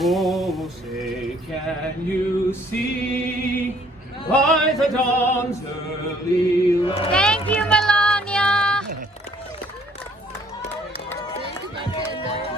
Oh, say, can you see by the dawn's early light? Thank you, Melania.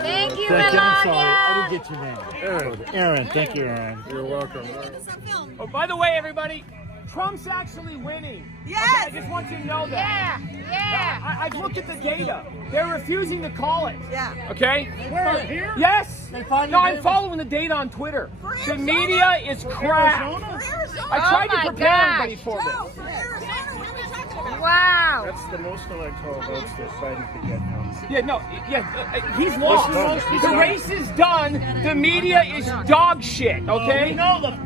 Thank you, I'm sorry, Melania. I didn't get your name. Aaron, thank you, Aaron. You're welcome. Oh, by the way, everybody, Trump's actually winning. Yes. Okay, I just want you to know that. Yeah. I've looked at the data. They're refusing to call it. Yeah. Okay? Where? Here? Yes. find No, your I'm name? following the data on Twitter. For The Arizona? media is crap. Arizona? For Arizona. I tried Oh to my prepare gosh. everybody for Joe, this. for Arizona, what are we talking about? Wow. That's the most electoral votes this side could get now. Yeah, no, he's lost. What's the most- The race is done. The media is dog shit, okay? We know that.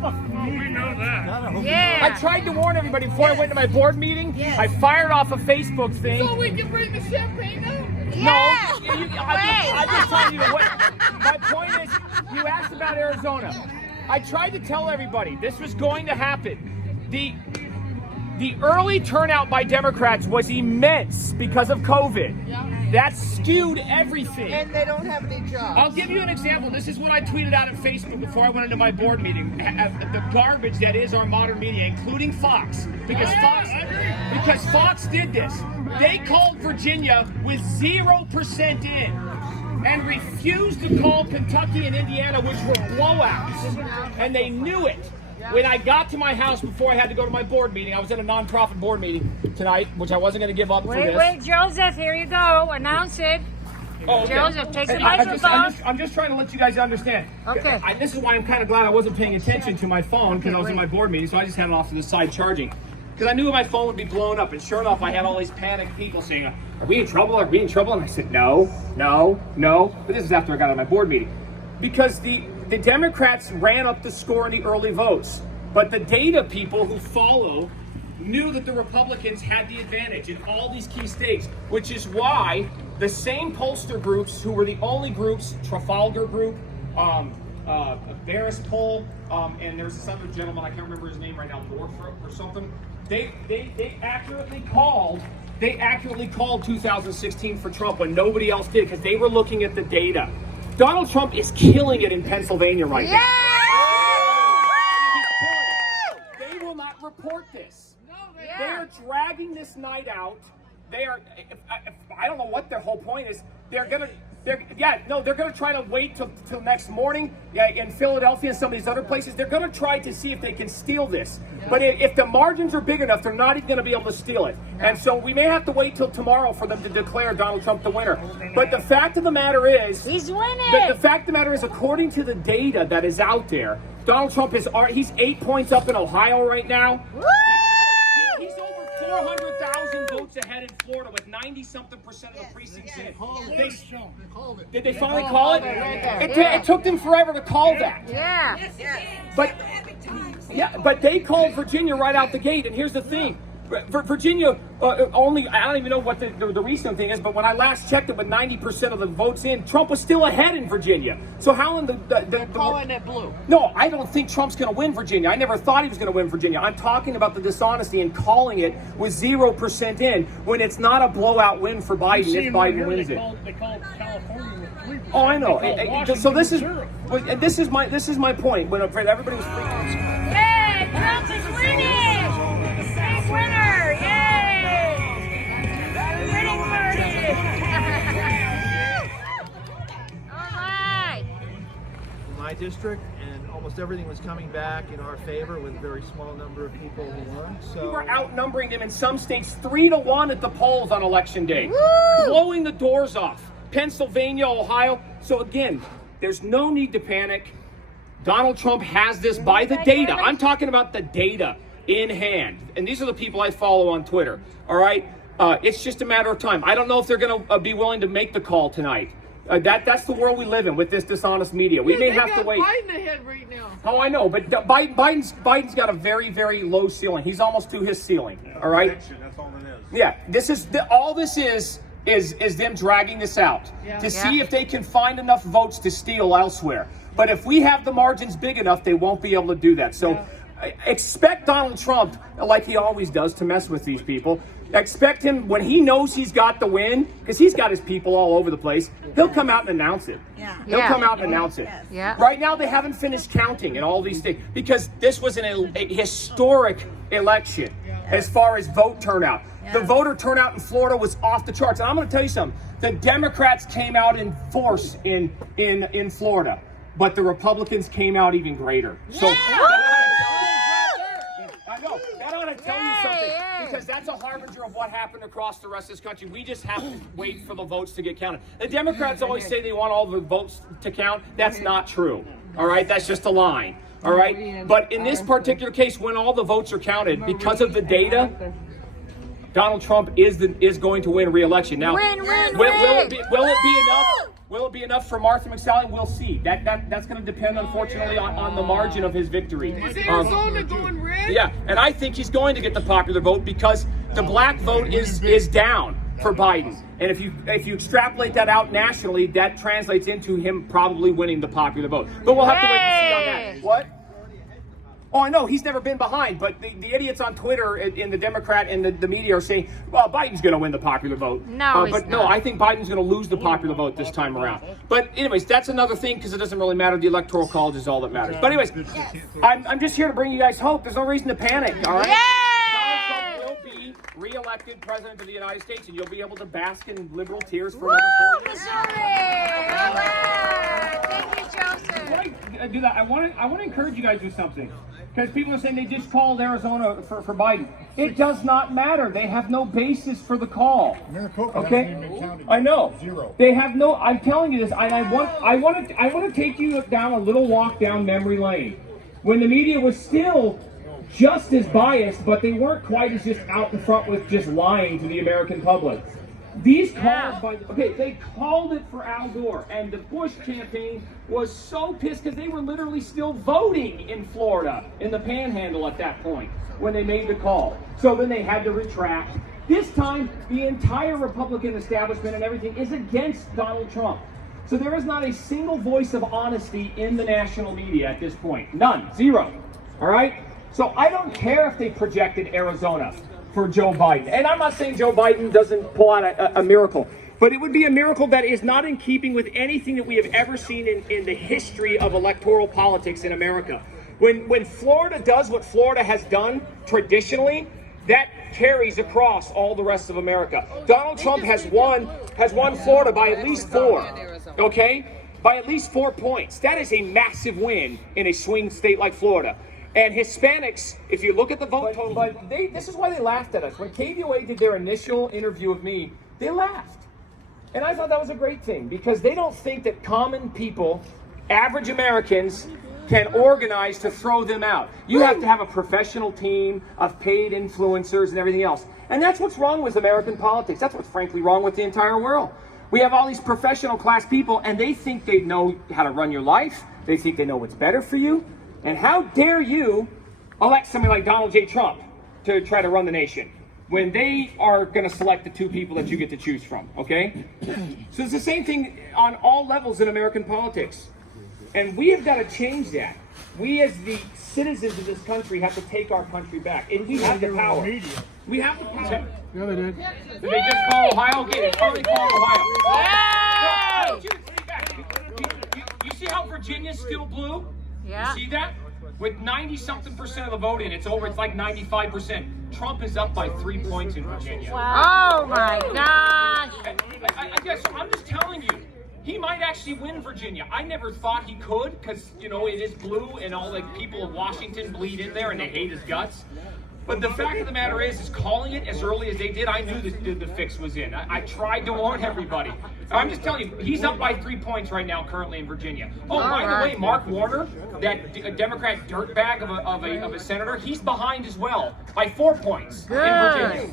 Yeah. I tried to warn everybody before I went to my board meeting. Yes. I fired off a Facebook thing. So we can bring the champagne out? Yeah. No, I just telling you what. My point is, you asked about Arizona. I tried to tell everybody this was going to happen. The early turnout by Democrats was immense because of COVID. That skewed everything. And they don't have any jobs. I'll give you an example. This is what I tweeted out on Facebook before I went into my board meeting. The garbage that is our modern media, including Fox, because Fox did this. They called Virginia with 0% in, and refused to call Kentucky and Indiana, which were blowouts, and they knew it. When I got to my house before I had to go to my board meeting, I was in a nonprofit board meeting tonight, which I wasn't going to give up for this. Wait, Joseph, here you go. Announce it. Oh, okay. Joseph, take the And microphone. I'm just trying to let you guys understand. Okay. This is why I'm kind of glad I wasn't paying attention to my phone because I was in my board meeting, so I just had it off to the side charging. Because I knew my phone would be blown up, and sure enough, I had all these panicked people saying, "Are we in trouble? Are we in trouble?" And I said, "No. But this is after I got out of my board meeting, because the Democrats ran up the score in the early votes, but the data people who follow knew that the Republicans had the advantage in all these key states, which is why the same pollster groups who were the only groups, Trafalgar Group, Barris Poll, and there's this other gentleman, I can't remember his name right now, Northrop or something, they accurately called 2016 for Trump when nobody else did, because they were looking at the data. Donald Trump is killing it in Pennsylvania right now. They will not report this. They are dragging this night out. They are. I don't know what their whole point is. They're gonna try to wait till next morning. Yeah, in Philadelphia and some of these other places, they're gonna try to see if they can steal this. But if the margins are big enough, they're not even gonna be able to steal it. And so we may have to wait till tomorrow for them to declare Donald Trump the winner. But the fact of the matter is, He's winning. the fact of the matter is, according to the data that is out there, Donald Trump he's 8 points up in Ohio right now. He's over 400,000 votes ahead in Florida with 90-something% of the precincts in. Did they finally call it? It took them forever to call that. Yeah. But they called Virginia right out the gate. And here's the thing. Virginia only, I don't even know what the recent thing is, but when I last checked it with 90% of the votes in, Trump was still ahead in Virginia. So how in the Calling it blue. No, I don't think Trump's going to win Virginia. I never thought he was going to win Virginia. I'm talking about the dishonesty and calling it with 0% in when it's not a blowout win for Biden if Biden wins it. They called California with 3%. Oh, I know. They called So this is Washington this is my point. When everybody was freaking. Yay! Trump is winning! Big winner! Yay! Winning party! All right. My district, and almost everything was coming back in our favor with a very small number of people who won. We So were outnumbering them in some states 3-1 at the polls on election day, Woo! blowing the doors off. Pennsylvania, Ohio. So again, there's no need to panic. Donald Trump has this by the data. I'm talking about the data in hand. And these are the people I follow on Twitter. All right? It's just a matter of time. I don't know if they're going to be willing to make the call tonight. That's the world we live in with this dishonest media. We may have to wait. Biden ahead right now. Oh, I know, but Biden's got a very, very low ceiling. He's almost to his ceiling. All right. That's all it is. Yeah. All this is them dragging this out to see if they can find enough votes to steal elsewhere. But if we have the margins big enough, they won't be able to do that. So expect Donald Trump, like he always does, to mess with these people. Expect him, when he knows he's got the win, because he's got his people all over the place, he'll come out and announce it. He'll come out and announce it. Yeah. Right now, they haven't finished counting and all these things, because this was a historic election as far as vote turnout. The voter turnout in Florida was off the charts. And I'm going to tell you something. The Democrats came out in force in Florida, but the Republicans came out even greater. So I know, that ought to tell you something, because that's a harbinger of what happened across the rest of this country. We just have to wait for the votes to get counted. The Democrats always say they want all the votes to count. That's not true. All right, that's just a line. All right, but in this particular case, when all the votes are counted, because of the data, Donald Trump is going to win re-election. Now, Win. will it be enough? Will it be enough for Martha McSally? We'll see. That's going to depend, unfortunately, on the margin of his victory. Is Arizona going red? Yeah, and I think he's going to get the popular vote, because the black vote is down for Biden. And if you extrapolate that out nationally, that translates into him probably winning the popular vote. But we'll have to wait and see on that. What? Oh, I know, he's never been behind, but the idiots on Twitter in the Democrat and the media are saying, well, Biden's going to win the popular vote. No, he's but not. no, I think Biden's going to lose the popular vote this time around. But anyways, that's another thing, because it doesn't really matter. The Electoral College is all that matters. But anyways, I'm just here to bring you guys hope. There's no reason to panic, all right? Donald Trump will be re-elected president of the United States, and you'll be able to bask in liberal tears for another 4 years. Missouri! All right. Thank you, Joseph. Before I do that, I want to encourage you guys with something, because people are saying they just called Arizona for Biden. It does not matter. They have no basis for the call. Maricopa Okay, hasn't even been counted. I know. 0. They have no. I'm telling you this. I want to take you down a little walk down memory lane, when the media was still just as biased, but they weren't quite as just out in front with just lying to the American public. These calls they called it for Al Gore, and the Bush campaign was so pissed because they were literally still voting in Florida in the Panhandle at that point when they made the call. So then they had to retract. This time, the entire Republican establishment and everything is against Donald Trump. So there is not a single voice of honesty in the national media at this point. None. Zero. All right? So I don't care if they projected Arizona for Joe Biden. And I'm not saying Joe Biden doesn't pull out a miracle, but it would be a miracle that is not in keeping with anything that we have ever seen in the history of electoral politics in America. When Florida does what Florida has done traditionally, that carries across all the rest of America. Donald Trump has won Florida by at least 4. Okay? By at least 4 points. That is a massive win in a swing state like Florida. And Hispanics, if you look at the vote total, this is why they laughed at us. When KVOA did their initial interview with me, they laughed. And I thought that was a great thing, because they don't think that common people, average Americans, can organize to throw them out. You have to have a professional team of paid influencers and everything else. And that's what's wrong with American politics. That's what's frankly wrong with the entire world. We have all these professional class people, and they think they know how to run your life. They think they know what's better for you. And how dare you elect somebody like Donald J. Trump to try to run the nation when they are going to select the 2 people that you get to choose from, okay? So it's the same thing on all levels in American politics. And we have got to change that. We as the citizens of this country have to take our country back. And we have the power. We have the power. Yeah, they did. Did they just call Ohio? Okay, they probably called Ohio. Yay! You see how Virginia's still blue? Yeah. You see that? With 90-something% of the vote in, it's like 95%. Trump is up by 3 points in Virginia. Oh my gosh. I guess I'm just telling you, he might actually win Virginia. I never thought he could, because it is blue and all the people of Washington bleed in there and they hate his guts. But the fact of the matter is calling it as early as they did, I knew the fix was in. I tried to warn everybody. I'm just telling you, he's up by 3 points right now currently in Virginia. Oh, by the way, Mark Warner, that Democrat dirtbag of a senator, he's behind as well by 4 points in Virginia.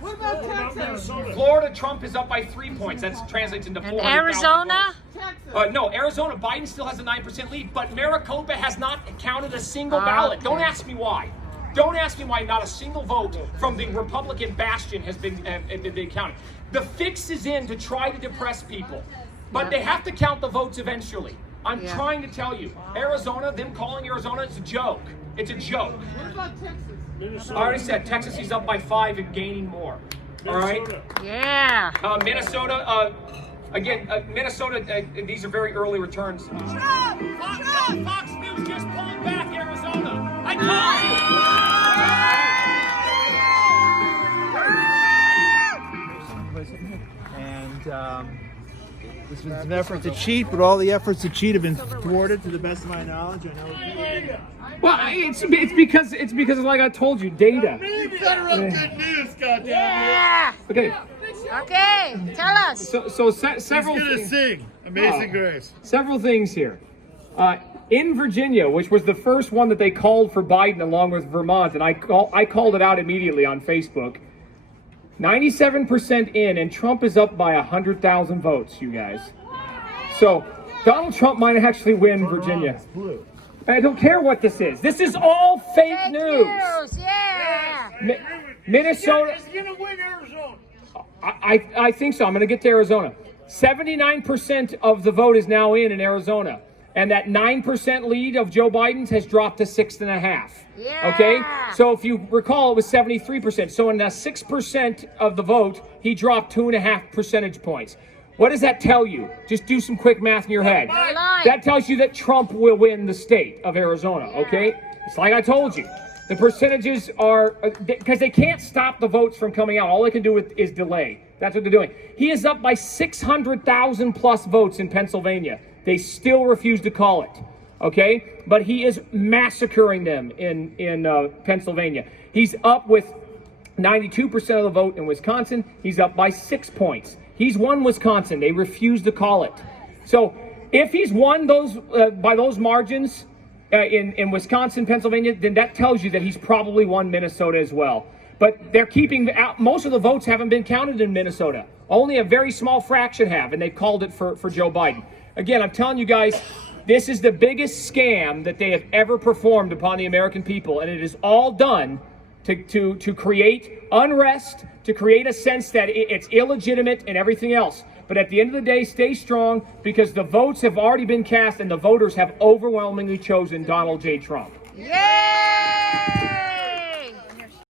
What about Texas? Florida, Trump is up by 3 points. That translates into 400,000 Arizona? votes. No, Arizona, Biden still has a 9% lead, but Maricopa has not counted a single ballot. Don't ask me why. Don't ask me why not a single vote from the Republican bastion has been counted. The fix is in to try to depress people, but they have to count the votes eventually. I'm trying to tell you, Arizona, them calling Arizona, it's a joke. It's a joke. What about Texas? I already said Texas, he's up by 5 and gaining more. All right. Yeah. Minnesota, Minnesota, these are very early returns. Fox News just pulled back Arizona. I told you. And this was an effort to cheat, but all the efforts to cheat have been thwarted to the best of my knowledge. I know. Well, it's because like I told you, data. Good news, goddamn. Yeah. Okay. Okay. Tell us. So several. He's gonna sing Amazing Grace. Several things here. In Virginia, which was the first one that they called for Biden along with Vermont, and I called it out immediately on Facebook. 97% in, and Trump is up by 100,000 votes, you guys. So Donald Trump might actually win Virginia. I don't care what this is. This is all fake news. Yeah. Minnesota. He's gonna win Arizona. I think so. I'm going to get to Arizona. 79% of the vote is now in Arizona. And that 9% lead of Joe Biden's has dropped to 6.5%. Yeah. Okay? So if you recall, it was 73%. So in the 6% of the vote, he dropped 2.5 percentage points. What does that tell you? Just do some quick math in your head. That tells you that Trump will win the state of Arizona, okay? It's like I told you. The percentages are, because they can't stop the votes from coming out. All they can do is delay. That's what they're doing. He is up by 600,000 plus votes in Pennsylvania. They still refuse to call it, okay? But he is massacring them in Pennsylvania. He's up with 92% of the vote in Wisconsin. He's up by 6 points. He's won Wisconsin. They refuse to call it. So if he's won those by those margins in Wisconsin, Pennsylvania, then that tells you that he's probably won Minnesota as well. But they're keeping out. Most of the votes haven't been counted in Minnesota. Only a very small fraction have, and they've called it for Joe Biden. Again, I'm telling you guys, this is the biggest scam that they have ever performed upon the American people, and it is all done to create unrest, to create a sense that it's illegitimate and everything else. But at the end of the day, stay strong, because the votes have already been cast and the voters have overwhelmingly chosen Donald J. Trump. Yeah.